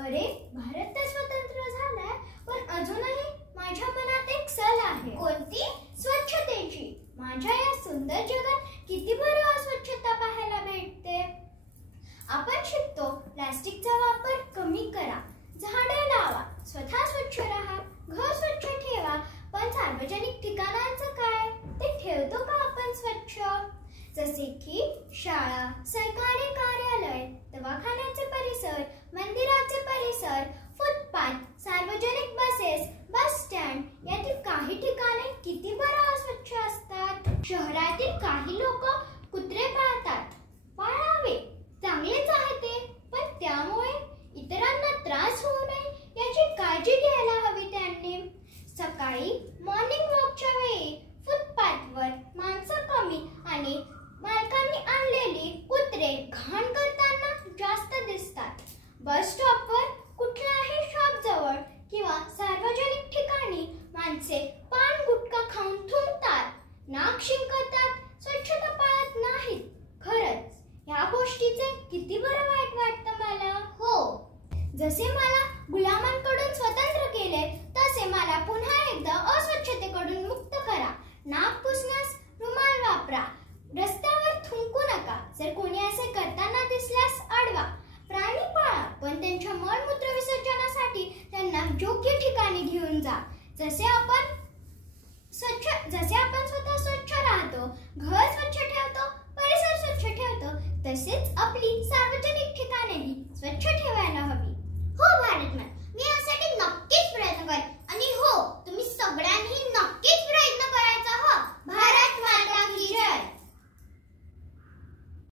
अरे, भारत तर स्वतंत्र झालाय, पण अजूनही माझ्या मनात एक सल आहे. कोणती? स्वच्छतेची. माझ्या या सुंदर जगात किती बरं अस्वच्छता पाहायला भेटते. आपण शिकतो प्लास्टिकचा वापर कमी करा, झाडे लावा, स्वतः स्वच्छ राहा, घर स्वच्छ ठेवा. पण सार्वजनिक ठिकाणांचं काय? ते ठेवतो का आपण स्वच्छ? जसे की शाळा, सरकारी कार्यालय, दवाखान्याचे परिसर, मंदिराचे परिसर, फुटपाथ, सार्वजनिक बसेस, बस स्टँड यातील काही ठिकाणे किती बरं अस्वच्छ असतात. शहरातील काही लोक कुत्रे पाळतात. पाळावे, चांगलेच आहे ते, पण त्यामुळे इतरांना त्रास होऊ नये याची काळजी घ्यायला हवी त्यांनी. सकाळी मॉर्निंग वॉकच्या वेळी फुटपाथवर माणसं कमी आणि मालकांनी आणलेली कुत्रे घाण करताना जास्त दिसतात. बस स्टॉपवर, कुठल्याही शॉप जवळ किंवा सार्वजनिक ठिकाणी माणसे पान गुटखा खाऊन थुंकतात, नाक शिंकतात, स्वच्छता पाळत नाहीत. खरंच ह्या गोष्टीचे किती बरं वाईट वाटतं मला. हो, जसे मला गुलामांकडून स्वतंत्र केले, तसे मला पुन्हा एकदा अस्वच्छतेकडून मुक्त करा. नाक पुसण्यास रुमाल वापरा, रस्त्यावर थुंकू नका. जर कोणी असे करताना दिसल्यास अडवा. प्राणी पाळा, पण त्यांच्या मलमूत्र विसर्जनासाठी त्यांना योग्य ठिकाणी घेऊन जा. जसे आपण स्वतः स्वच्छ राहतो, घर स्वच्छ ठेवतो, परिसर स्वच्छ ठेवतो, तसेच आपली सार्वजनिक